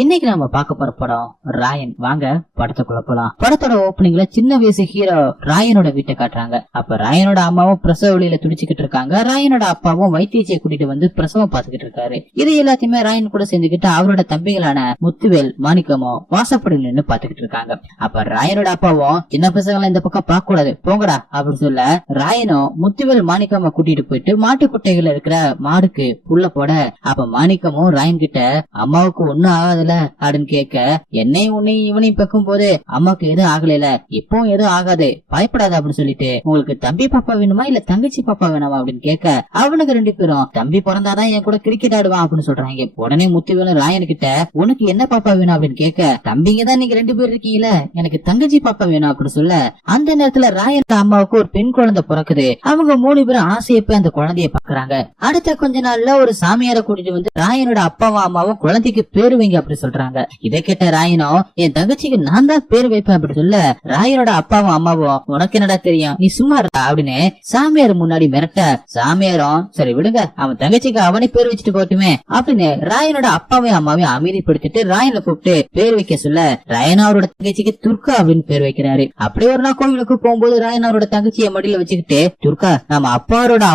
இன்னைக்கு நம்ம பார்க்க போற படம் ராயன். வாங்க படத்துக்குள்ள போலாம். படத்தோட ஓப்பனிங்ல சின்ன வயசு ஹீரோ ராயனோட வீட்டை காட்டுறாங்க. அப்ப ராயனோட அம்மாவும் பிரசவ வழியில துடிச்சுக்கிட்டு இருக்காங்க. ராயனோட அப்பாவும் வைத்தியச்சியை கூட்டிட்டு வந்து பிரசவம் பாத்துக்கிட்டு இருக்காரு. இது எல்லாத்தையுமே ராயன் கூட சேர்ந்துக்கிட்டு அவரோட தம்பிகளான முத்துவேல் மாணிக்கமோ வாசப்படி நின்று பாத்துக்கிட்டு இருக்காங்க. அப்ப ராயனோட அப்பாவும் சின்ன பசங்களை இந்த பக்கம் பார்க்க கூடாது போங்கடா அப்படின்னு சொல்ல ராயனும் முத்துவேல் மாணிக்கம கூட்டிட்டு போயிட்டு மாட்டு குட்டைகள் இருக்கிற மாடுக்கு புல்ல போட, அப்ப மாணிக்கமும் ராயன் கிட்ட அம்மாவுக்கு ஒண்ணும் ஆகாதுல அப்படின்னு கேட்க, என்னையும் உன்னையும் இவனையும் பக்கும் போது அம்மாவுக்கு எதுவும் ஆகல, இப்பவும் எதுவும் ஆகாது, பயப்படாத அப்படின்னு சொல்லிட்டு, உங்களுக்கு தம்பி பாப்பா வேணுமா இல்ல தங்கச்சி பாப்பா வேணுமா அப்படின்னு கேட்க, அவனுக்கு ரெண்டு பேரும் தம்பி பிறந்தாதான் என் கூட கிரிக்கெட் ஆடுவான் அப்படின்னு சொல்றாங்க. உடனே முத்துவேலு ராயன் கிட்ட உனக்கு என்ன பாப்பா வேணும் அப்படின்னு கேட்க, தம்பிங்க தான் நீங்க ரெண்டு பேர் இருக்கீங்களா, எனக்கு தங்கச்சி பாப்பா வேணும் அப்படின்னு சொல்ல, அந்த நேரத்துல ராயன் அம்மாவுக்கு ஒரு பெண் குழந்தை பிறக்குது. அவங்க மூணு பேரும் ஆசையப்ப அந்த குழந்தைய பாக்குறாங்க. அடுத்த கொஞ்ச நாள்ல ஒரு சாமியார கூட்டிட்டு வந்து ராயனோட அப்பாவும் அம்மாவும் குழந்தைக்கு பேரு வைங்க அப்படி சொல்றாங்க. இதை கேட்ட ராயனும் என் தங்கச்சிக்கு நான் தான் பேரு வைப்பேன் அப்படி சொல்ல, ராயனோட அப்பாவும் அம்மாவும் உனக்கு என்னடா தெரியும் நீ சும்மா அப்படின்னு சாமியார் முன்னாடி மிரட்ட, சாமியாரும் சரி விடுங்க அவன் தங்கச்சிக்கு அவனே பேர் வச்சுட்டு போட்டுமே அப்படின்னு ராயனோட அப்பாவையும் அம்மாவையும் அமைதிப்படுத்திட்டு ராயனை கூப்பிட்டு பேர் வைக்க சொல்ல, ராயன் அவரோட தங்கச்சிக்கு துர்கா அப்படின்னு பேர் வைக்கிறாரு. அப்படியே ஒரு நாள் கோவிலுக்கு போகும்போது ராயன் அவரோட தங்கச்சியை மடியில வச்சுக்கிட்டு, துர்கா நம்ம அப்பாவோட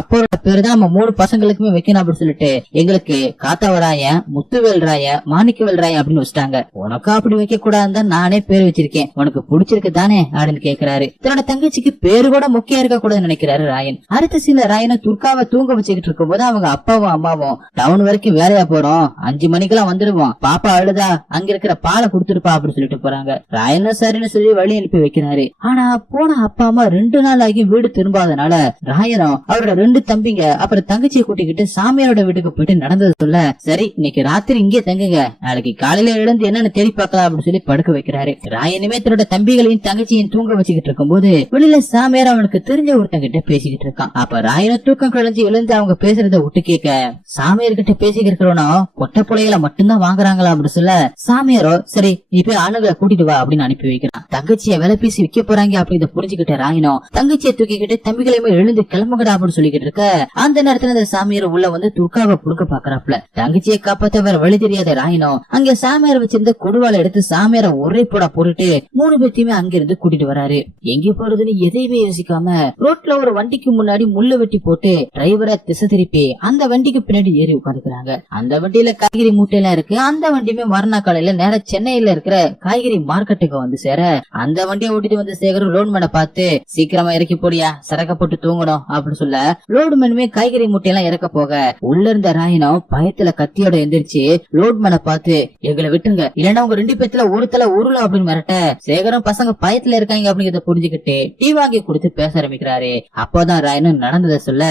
பேரு தான் நம்ம மூணு பசங்களுக்குமே வைக்கணும் அப்படின்னு சொல்லிட்டு எங்களுக்கு காத்தவராயன், முத்துவேல் ராயன், மாணிக்கவேல் ராயன் அப்படின்னு வச்சுட்டாங்க. உனக்கு அப்படி வைக்க கூடாதுன்னு நானே பேர் வச்சிருக்கேன், உனக்கு பிடிச்சிருக்கு தானே அப்படின்னு கேக்குறாரு. தன்னோட தங்கச்சிக்கு பேரு கூட முக்கியம் இருக்க கூடாது நினைக்கிறாரு ராயன். அடுத்த சில ராயனை துர்காவை தூங்க வச்சுக்கிட்டு இருக்கும் போது அவங்க அப்பாவும் அம்மாவும் டவுன் வரைக்கும் வேலையா போறோம், 5 மணிக்கெல்லாம் வந்துடுவோம், பாப்பா அழுதா அங்க இருக்கிற பாலை குடுத்துருப்பா அப்படின்னு சொல்லிட்டு போறாங்க. ராயனும் சரின்னு சொல்லி வழி அனுப்பி வைக்கிறாரு. ஆனா போன அப்பா அம்மா 2 நாள் ஆகி வீடு திரும்பாதனால ராயனும் அவரோட 2 தம்பிங்க அப்புறம் தங்கச்சியை கூட்டிக்கிட்டு சாமியாரோட வீட்டுக்கு போயிட்டு நடந்தது சொல்ல, சரி இன்னைக்கு ராத்திரி இங்கே தங்குங்க, நாளைக்கு காலையில எழுந்து என்னன்னு தேடி பார்க்கலாம் அப்படின்னு சொல்லி படுக்க வைக்கிறாரு. ராயனுமே தன்னோட தம்பிகளையும் தங்கச்சியும் தூங்க வச்சுக்கிட்டு இருக்கும் போது வெளியில சாமியார் அவனுக்கு தெரிஞ்ச ஒருத்தங்கிட்ட பேசிக்கிட்டு இருக்கான். அப்ப ராயனை தூக்கம் கழிஞ்சு எழுந்து அவங்க பேசுறத விட்டு கேட்க, சாமியார் கிட்ட பேசிக்கிட்டு இருக்கிறோன்னா கொட்டை புலைகளை மட்டும்தான் வாங்குறாங்களா அப்படின்னு சொல்ல, சாமியாரோ சரி நீ போய் ஆளுங்களை கூட்டிட்டு வா அப்படின்னு அனுப்பி வைக்கிறான். தங்கச்சியை வேலை பேசி விற்க போறாங்க அப்படின்னு புரிஞ்சுக்கிட்ட ராயனும் தங்கச்சியை தூக்கிக்கிட்டு தம்பிகளையுமே எழுந்து கிளம்புகடா அப்படின்னு சொல்லிக்கிட்டு இருக்க, அந்த நேரத்துல அந்த சாமியார் உள்ள வந்து துர்காவை புடுக்க பாக்குறாப்ல. தங்கச்சியை காப்பாத்த வேற வழி தெரியாத ராயனும் அங்க சாமியார் வச்சிருந்த கொடுவாலை எடுத்து சாமியார ஒரே போடா போட்டுட்டு 3 பேத்தையுமே அங்கிருந்து கூட்டிட்டு வராரு. எங்க போறதுன்னு எதையுமே யோசிக்காம ரோட்ல ஒரு வண்டிக்கு முன்னாடி முள்ளு வெட்டி போட்டு டிரைவரை திசை திருப்பி அந்த வண்டிக்கு பின்னாடி ஏறி உட்காந்துக்கிறாங்க. அந்த வண்டியில காய்கறி மூட்டை எல்லாம் இருக்கு. அந்த வண்டியுமே மறுநாள் காலையில நேர சென்னையில இருக்கிற காய்கறி மார்க்கெட்டுக்கு வந்து சேர, அந்த வண்டியை ஓட்டிட்டு வந்து சேகரும் லோட்மேனை பார்த்து சீக்கிரமா இறக்கி போடியா சரக்க போட்டு தூங்கணும் அப்படின்னு சொல்ல, லோட்மேனுமே காய்கறி மூட்டை எல்லாம் இறக்க போக உள்ள இருந்த ராயனும் பயத்துல கத்தியோட எந்திரிச்சு லோட்மேனை பார்த்து எங்களை விட்டுங்க இல்லன்னா உங்க 2 பேத்துல ஒருத்தல உருள அப்படின்னு மிரட்ட, சேகரம் பசங்க பயத்துல இருக்காங்க அப்படிங்கறத புரிஞ்சுக்கிட்டு டீ வாங்கி கொடுத்து பேச ஆரம்பிக்கிறாரு. அப்போதான் ராயனும் நடந்ததை சொல்ல,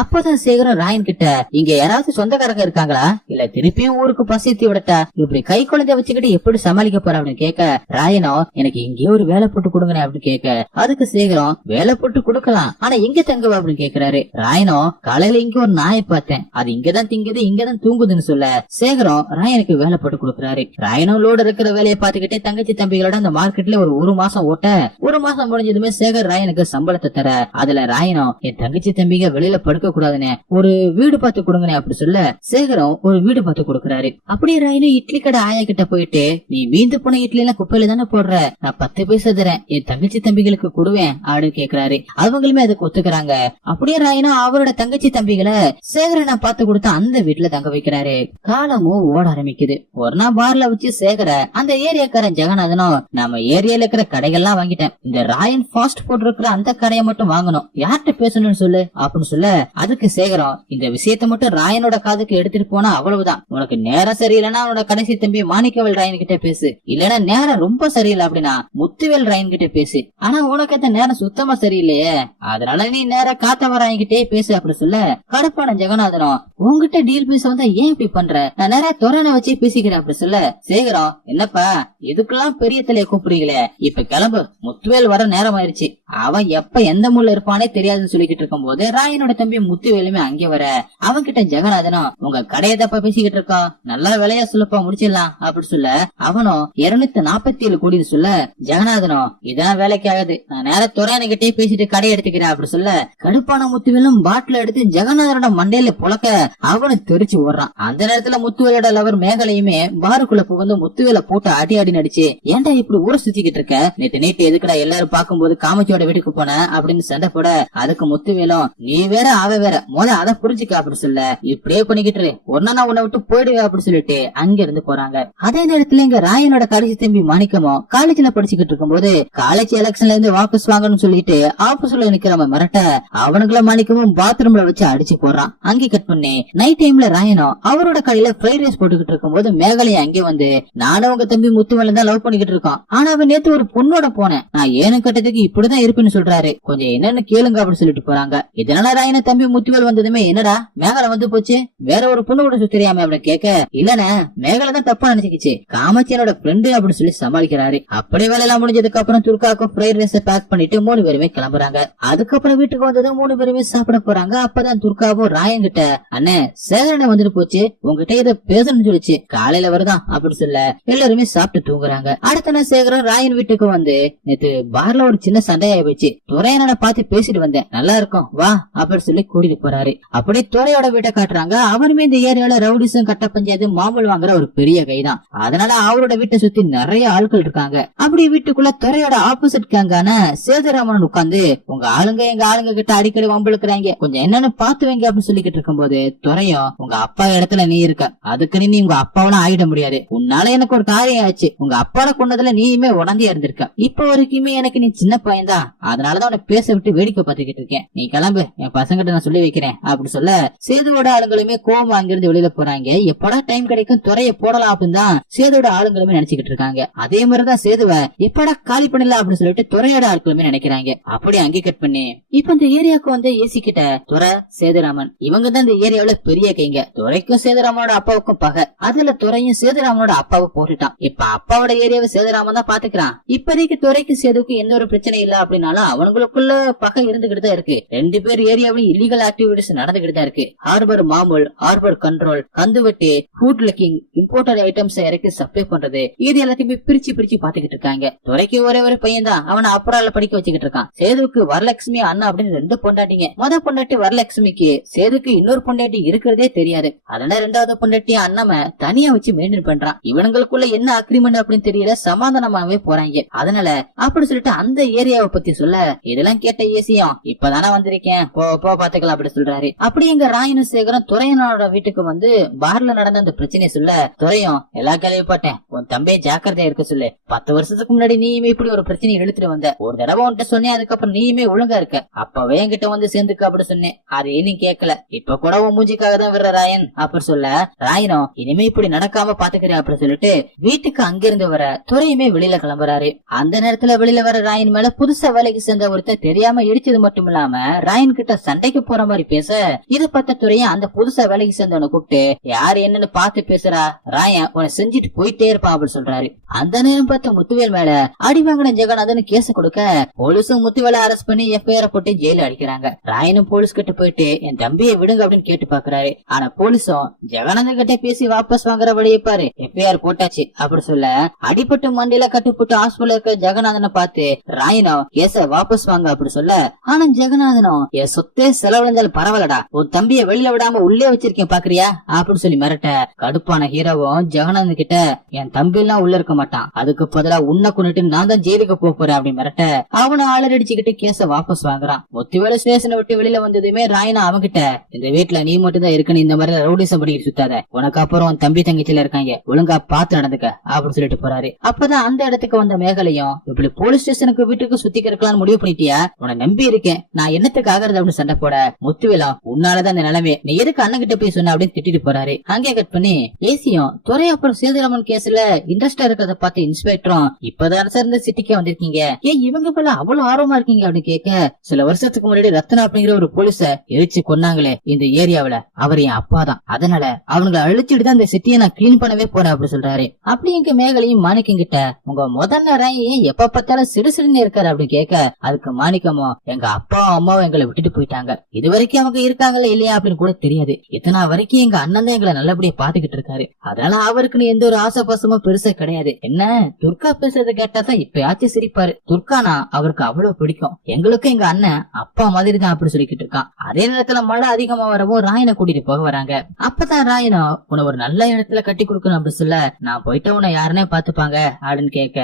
அப்பதான் சேகரம் ராயன் கிட்ட இங்க யாராவது சொந்தக்காரங்க இருக்காங்களா இல்ல திருப்பியும் ஊருக்கு பசித்தி விடட்டா, இப்படி கை குழந்தைய வச்சுக்கிட்டு எப்படி சமாளிக்க போற அப்படின்னு கேட்க, ராயனோ எனக்கு இங்கேயே ஒரு வேலை போட்டு கொடுங்க அப்படின்னு கேட்க, அதுக்கு சேகரம் வேலை போட்டு கொடுக்கலாம் ஆனா எங்க தங்குவ அப்படின்னு கேக்குறாரு. ராயனோ காலையில இங்க ஒரு நாயை பார்த்தேன், அது இங்கதான் திங்குது இங்கதான் தூங்குதுன்னு சொல்ல, சேகரம் ராயனுக்கு வேலை போட்டு கொடுக்குறாரு. ராயனோ லோடு இருக்கிற வேலையை பாத்துக்கிட்டே தங்கச்சி தம்பிகளோட அந்த மார்க்கெட்ல ஒரு மாசம் ஓட்ட, 1 மாசம் முடிஞ்சதுமே சேகர் ராயனுக்கு சம்பளத்தை தர, அதுல ராயனோ என் தங்கச்சி தம்பிங்க வெளியில கூடாதுன்னு ஒரு வீடு பார்த்து கொடுங்க அப்படி சொல்ல, சேகரம் ஒரு வீடு பார்த்து கொடுக்கறாரு. அப்படியே ராயனும் இட்லி கடை ஆயா கிட்ட போயிட்டு, நீ மீந்து போன இட்லி எல்லாம் குப்பையில தானே போடுற, நான் 10 பைசா தரேன் என் தங்கச்சி தம்பிகளுக்கு கொடுவேன் அப்படின்னு கேக்குறாரு. அவங்களுமே அதுக்கு ஒத்துக்கிறாங்க. அப்படியே ராயனும் அவரோட தங்கச்சி தம்பிகளை சேகரை நான் பார்த்து கொடுத்த அந்த வீட்டுல தங்க வைக்கிறாரு. காலமும் ஓட ஆரம்பிக்குது. ஒரு நாள் பார்ல வச்சு சேகர அந்த ஏரியாக்காரன் ஜெகநாதனும், நம்ம ஏரியால இருக்கிற கடைகள்லாம் வாங்கிட்டேன், இந்த ராயன் ஃபாஸ்ட் ஃபுட் இருக்கிற அந்த கடையை மட்டும் வாங்கணும், யார்கிட்ட பேசணும்னு சொல்லு அப்படின்னு சொல்ல, அதுக்கு சேகரம் இந்த விஷயத்த மட்டும் ராயனோட காதுக்கு எடுத்துட்டு போனா அவ்வளவுதான், உனக்கு நேரம் சரியில்லைன்னா அவனோட கடைசி தம்பி மாணிக்கவேல் ராயன் கிட்ட பேசு, இல்லன்னா நேரம் ரொம்ப சரியில்லை அப்படின்னா முத்துவேல் ராயன் கிட்ட பேசு, ஆனா உனக்கு அந்த நேரம் சுத்தமா சரியில்லையே அதனால நீ நேரம் காத்தவராயன் கிட்டே பேசு அப்படி சொல்ல, கடப்பான ஜெகநாதனும் உங்ககிட்ட டீல் பேச வந்தா ஏன் இப்படி பண்ற, நான் நேரம் தொரணை வச்சு பேசிக்கிறேன் அப்படி சொல்ல, சேகரம் என்னப்பா இதுக்கெல்லாம் பெரிய தலையை கூப்பிடுறீங்களே இப்ப கிளம்பு, முத்துவேல் வர நேரம் ஆயிருச்சு, அவன் எப்ப எந்த முள்ள இருப்பானே தெரியாதுன்னு சொல்லிக்கிட்டு இருக்கும் போது ராயனோட தம்பி முத்துவேலுமே அங்கே வர அவன்கிட்ட ஜெகநாதனும் உங்க கடையை தப்பா பேசிக்கிட்டு இருக்கோம், நல்லா விலையா சொல்லப்பா முடிச்சிடலாம் அப்படி சொல்ல அவனும் 247 கோடி சொல்ல ஜெகநாதனும் இதான் வேலைக்கு ஆகுது, நான் நேர துறையன்கிட்டே பேசிட்டு கடை எடுத்துக்கிறேன் அப்படி சொல்ல கடுப்பான முத்துவேலும் பாட்டில எடுத்து ஜெகநாதனோட மண்டையில புழக்க அவனு தெரிச்சு ஓடுறான். அந்த நேரத்துல முத்துவேலோட லவர் மேகலையுமே பாருக்குள்ள புகுந்து முத்துவேல போட்டு அடி அடி நடிச்சு ஏன்டா இப்படி ஊரை சுத்திக்கிட்டு இருக்க, நேத்து நைட்டு எதுக்குடா எல்லாரும் பாக்கும்போது காமச்சியோட வீட்டுக்கு போன அப்படின்னு சண்டை போட அதுக்கு முத்துவேலும் நீ வேற அவ வேற அதை புரிஞ்சுக்க அப்படி சொல்ல இப்படியே பண்ணிக்கிட்டு ஒன்னா உன்னை விட்டு போயிடுவே அப்படி சொல்லிட்டு அங்க இருந்து போறாங்க. அதே நேரத்துல இங்க ராயனோட கடைசி தம்பி மாணிக்கமும் காலேஜ்ல படிச்சுக்கிட்டு இருக்கும் போது காலேஜ் எலெக்ஷன்ல இருந்து வாபஸ் வாங்கணும்னு சொல்லிட்டு ஆபீஸ்ல நிக்கிறவன் மிரட்ட அவனுக்குள்ள மாணிக்கமும் பாத்ரூம்ல வச்சு அடிச்சு போடுறான். அங்கே கட் பண்ணி நைட் டைம்ல ராயனும் அவரோட கடையில ஃப்ரைட் ரைஸ் போட்டுக்கிட்டு இருக்கும் போது மேகலையும் அங்கே வந்து நானும் உங்க தம்பி முத்துவேல தான் லவ் பண்ணிக்கிட்டு இருக்கான், ஆனா அவன் நேத்து ஒரு பொண்ணோட போனேன், நான் ஏனு கட்டத்துக்கு இப்படிதான் இருப்பேன்னு சொல்றாரு, கொஞ்சம் என்னன்னு கேளுங்க அப்படின்னு சொல்லிட்டு போறாங்க. இதனால ராயன தம்பி முத்துவேல் வந்ததுமே என்னடா மேகலை வந்து போச்சு வேற ஒரு பொண்ணு கூட சுத்தறியாம அப்படின்னு கேட்க இல்லன மேகலை தான் தப்பா நினைச்சுக்கிச்சு, காமச்சியனோட ஃப்ரெண்டு அப்படின்னு சொல்லி சமாளிக்கிறாரு. அப்படியே வேலையெல்லாம் முடிஞ்சதுக்கு அப்புறம் துர்காக்கும் ஃப்ரைட் ரைஸ் பேக் பண்ணிட்டு 3 பேருமே கிளம்புறாங்க. அதுக்கப்புறம் வீட்டுக்கு வந்ததும் 3 பேருமே சாப்பிட போறாங்க. அப்பதான் துர்காவும் ராயன் கிட்ட அண்ணே சேகரனை வந்துட்டு போச்சு, உங்ககிட்ட இதை பேசணும்னு சொல்லிச்சு, காலையில வருதான் அப்படி சொல்ல எல்லாருமே சாப்பிட்டு தூங்குறாங்க. அடுத்த நாள் சேகரன் ராயன் வீட்டுக்கு வந்து நேத்து பார்ல ஒரு சின்ன சண்டையாயி போச்சு, துரையனோட பார்த்து பேசிட்டு வந்தேன், நல்லா இருக்கும் வா அப்படின்னு சொல்லி கூட்டிட்டு போறாரு. அப்படியே துரையோட வீட்டை காட்டுறாங்க. அவருமே இந்த ஏரியால ரவுடிசம் கட்ட பஞ்சாயத்து மாமூல் வாங்குற ஒரு பெரிய கைதான், அதனால அவரோட வீட்டை சுத்தி நிறைய ஆட்கள் இருக்காங்க. அப்படி வீட்டுக்குள்ள துறையோட ஆப்போசிட் கேங்கான சேதுராமன் உட்கார்ந்து உங்க ஆளுங்க எங்க ஆளுங்க கிட்ட அடிக்கடி வம்பிழுக்கிறாங்க, கொஞ்சம் என்னன்னு பாத்து வைங்க அப்படின்னு சொல்லிக்கிட்டு இருக்கும்போது துறையும் உங்க அப்பா இடத்துல நீ இருக்க, அதுக்கு நீ உங்க அப்பாவெல்லாம் ஆயிட முடியாது, உன்னால எனக்கு ஒரு காரியம் ஆச்சு, உங்க அப்பாவை கொண்டதுல நீயுமே உடந்தையா இருந்திருக்க, இப்ப வரைக்குமே எனக்கு நீ சின்ன பையன் தான், அதனாலதான் உன்னை பேச விட்டு வேடிக்கை பார்த்துக்கிட்டு இருக்கேன், நீ கிளம்பு என் பசங்கிட்ட நான் சொல்லி வைக்கிறேன் அப்படி சொல்ல சேதுவோட ஆளுங்களுமே கோவம் அங்கிருந்து வெளியில போறாங்க. எப்படா டைம் கிடைக்கும் துறைய போடலாம் அப்படின்னு தான் சேதுவோட ஆளுங்களுமே நினைச்சுக்கிட்டு இருக்காங்க. அதே மாதிரிதான் சேதுவ எப்படா காலி பண்ணலாம் அப்படின்னு சொல்லிட்டு துறையோட ஆட்களுமே நினைக்கிறாங்க. அப்படி அங்கே கட் பண்ணி இப்ப இந்த ஏரியாவுக்கு வந்து ஏசி கிட்ட துறை சேதுராமன் இவங்க தான் இந்த ஏரியாவில பெரிய கைங்க. துறைக்கும் சேதுராமனோட அப்பாவுக்கும் பகை, அதுல துறையும் சேதுராமனோட அப்பாவை போட்டுட்டான். இப்ப அப்பாவோட ஏரியாவை சேதுராமன் தான் பாத்துக்கிறான். இப்போதைக்கு துறைக்கு சேதுக்கும் எந்த ஒரு பிரச்சனை இல்ல அப்படின்னாலும் அவங்களுக்குள்ள பகை இருந்துகிட்டு தான் இருக்கு. 2 பேர் ஏரியாவிலும் இல்லீகல் ஆக்டிவிட்டிஸ் நடந்துகிட்டு தான் இருக்கு. ஹார்பர் மாமூல், ஹார்பர் கண்ட்ரோல், கந்துவட்டி, ஃபுட் லிக்கிங், இம்போர்ட்டட் ஐட்டம்ஸ் இறக்கி சப்ளை பண்றது, இது எல்லாத்தையுமே பிரிச்சு பிரிச்சு பாத்துக்கிட்டு இருக்காங்க. துறைக்கு ஒரே ஒரு பையன் தான், அவனை அப்புறம் படிக்க வச்சுக்கிட்டு இருக்கான். சேதுக்கு வரலட்சுமி அண்ணா அப்படின்னு 2 பொண்டாட்டிங்க. பொண்டாட்டி வரலட்சுமிக்கு சேதுக்கு இன்னொரு பொண்டாட்டி இருக்கிறதே தெரியாது. அதனால 2வது பொண்டாட்டி அண்ணாம தனியா வச்சு மெயின்டைன் பண்றான். இவனுங்களுக்குள்ள என்ன அக்ரிமெண்ட் அப்படின்னு தெரியல, சமாதானமாவே போறாங்க. அதனால அப்படி சொல்லிட்டு அந்த ஏரியாவை பத்தி சொல்ல இதெல்லாம் கேட்ட ஏசியம் இப்பதானே வந்திருக்கேன் போ பாத்துக்கலாம் அப்படி சொல்றாரு. அப்படி எங்க ராயனு சேகரம் துரையனோட வீட்டுக்கு வந்து பார்ல நடந்த அந்த பிரச்சனையை சொல்ல துரையும் எல்லா கேள்விப்பட்டேன், உன் தம்பியை ஜாக்கிரதையா இருக்க சொல்லு, 10 வருஷத்துக்கு முன்னாடி நீயுமே இப்படி ஒரு பிரச்சனையை எடுத்துட்டு வந்த, ஒரு தடவை உன்கிட்ட சொன்னேன், அதுக்கப்புறம் நீயுமே ஒழுங்கா இருக்க, அப்பவே என்கிட்ட வந்து சேர்ந்துக்க அப்படி சொன்னேன், அது நீ கேட்கல, இப்ப கூட உன் மூஞ்சிக்காக தான் விடுற ராயன் அப்படி சொல்ல ராயனும் இனிமே இப்படி நடக்காம பாத்துக்கிறேன் அப்படி சொல்லிட்டு வீட்டுக்கு அங்கிருந்து வர துறையுமே வெளியில கிளம்புறாரு. அந்த நேரத்துல வெளியில வர ராயன் மேல புதுசா வேலைக்கு சேர்ந்த ஒருத்தர் தெரியாம இடிச்சது மட்டும் இல்லாம ராயன் கிட்ட சண்டைக்கு போற மாதிரி பேச இத பத்த துறையும் அந்த புதுசா வேலைக்கு சேர்ந்தவனை கூப்பிட்டு யாரு என்னன்னு பாத்து பேசுறா, ராயன் உன்னை செஞ்சுட்டு போயிட்டே இருப்பான் அப்படி சொல்றாரு. அந்த நேரம் பார்த்த முத்துவேல் மேல அடி வாங்கின ஜெகநாதன் கேஸ் கொடுக்க போலீஸும் முத்துவேலை அரெஸ்ட் பண்ணி எஃப்ஐஆர் போட்டு ஜெயில அடிக்கிறாங்க. ராயனும் போலீஸ் கிட்ட போயிட்டு என் தம்பியை விடுங்க அப்படின்னு கேட்டு பாக்குறாரு. ஆனா போலீஸும் ஜெகநாதன் கிட்ட பேசி வாபஸ் வாங்குற வழியை பாரு, எஃப்ஐஆர் போட்டாச்சு அப்படி சொல்ல அடிபட்டு மண்டியில கட்டுப்பட்டு ஹாஸ்பிட்டல் இருக்க ஜெகநாதனை பார்த்து ராயனும் கேஸ வாபஸ் வாங்க அப்படி சொல்ல, ஆனா ஜெகநாதனும் என் சொத்தே செலவழிஞ்சாலும் பரவாயில்லடா, உன் தம்பியை வெளியில விடாம உள்ளே வச்சிருக்கேன் பாக்குறியா அப்படின்னு சொல்லி மிரட்ட கடுப்பான ஹீரோவும் ஜெகநாதன் கிட்ட என் தம்பி எல்லாம் உள்ள இருக்க மாட்டான், அதுக்கு பதிலா உன்னை கொண்டுட்டு நான் தான் ஜெயிலுக்கு போறேன் அப்படி மிரட்ட அவனை ஆளடிச்சுக்கிட்டு கேஸ வாபஸ் வாங்குறான். முத்துவேல ஸ்டேஷனை விட்டு வெளியில வந்ததுமே ராயனா அவன்கிட்ட இந்த வீட்டுல நீ மட்டும் தான் இருக்கணும், இந்த மாதிரி ரவுடிசம் படிக்கிட்டு சுத்தாத, உனக்கு அப்புறம் தம்பி தங்கச்சியில இருக்காங்க, ஒழுங்கா பாத்து நடந்துக்க அப்படின்னு சொல்லிட்டு போறாரு. அப்பதான் அந்த இடத்துக்கு வந்த மேகலையும் இப்படி போலீஸ் ஸ்டேஷனுக்கு வீட்டுக்கு சுத்திக்கிறக்கலாம்னு முடிவு பண்ணிட்டியா, உன்னை நம்பி இருக்கேன், நான் என்னத்துக்கு ஆகிறது அப்படின்னு சண்டை போட முத்துவேலம் உன்னாலதான் இந்த நிலைமை, நீ எதுக்கு அண்ணன் கிட்ட போய் சொன்ன அப்படின்னு திட்டிட்டு போறாரு. அங்கே கட் பண்ணி ஏசியும் துறை அப்புறம் சேதுராமன் கேஸ்ல இன்ட்ரெஸ்டா இருக்கிறத பார்த்து இன்ஸ்பெக்டரும் இப்பதான் சார் இந்த சிட்டிக்கே வந்திருக்கீங்க, ஏன் இவங்க போல அவ்வளவு ஆர்வமா இருக்கீங்க அப்படின்னு கேட்க, சில வருஷத்துக்கு முன்னாடி ரத்னா அப்படிங்கிற ஒரு போலீஸ எரிச்சு கொன்னாங்களே இந்த ஏரியாவில, அவர் என் அப்பா தான், அதனால அவங்களை அழிச்சுட்டு தான் இந்த சிட்டியை நான் கிளீன் பண்ணவே போறேன் அப்படி சொல்றாரு. அப்படி எங்க மேகலையும் மாணிக்கம் கிட்ட உங்க முதல்ல ராயன் எப்ப பார்த்தாலும் சிறுசிறுன்னு இருக்காரு அப்படின்னு கேட்க அதுக்கு மாணிக்கமும் எங்க அப்பா அம்மாவும் எங்களை விட்டுட்டு போயிட்டாங்க, இது வரைக்கும் அவங்க இருக்காங்களா இல்லையா அப்படின்னு கூட தெரியாது. இத்தனை வரைக்கும் எங்க அண்ணன் தான் எங்களை நல்லபடியா பாத்துக்கிட்டு இருக்காரு. அதனால அவருக்குன்னு எந்த ஒரு ஆசை பாசமும் பெருசா கிடையாது. என்ன துர்கா பேசுறதை கேட்டா தான் இப்பயாச்சும் சிரிப்பாரு. துர்கானா அவருக்கு அவ்வளவு பிடிக்கும். எங்களுக்கும் எங்க அண்ணன் அப்பா மாதிரி தான் அப்படி சொல்லிக்கிட்டு இருக்கான். அதே நேரத்துல மழை அதிகமா வரவும் ராயனை கூட்டிட்டு போக வராங்க. அப்பதான் ராயனா உன்னை ஒரு நல்ல இடத்துல கட்டி கொடுக்கணும் அப்படி சொல்ல, நான் போயிட்டு உன்னை யாருன்னே பாத்துப்பாங்க அப்படின்னு கேட்க,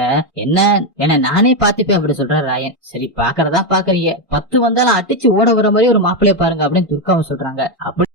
என்ன நானே பாத்துப்பேன் அப்படி சொல்ற ராயன். சரி பாக்குறதா பாக்குறீங்க, 10 வந்தாலும் அடிச்சு ஓட வர மாதிரி ஒரு மாப்பிள்ளைய பாருங்க அப்படின்னு துர்காவும் சொல்றாங்க. அப்படி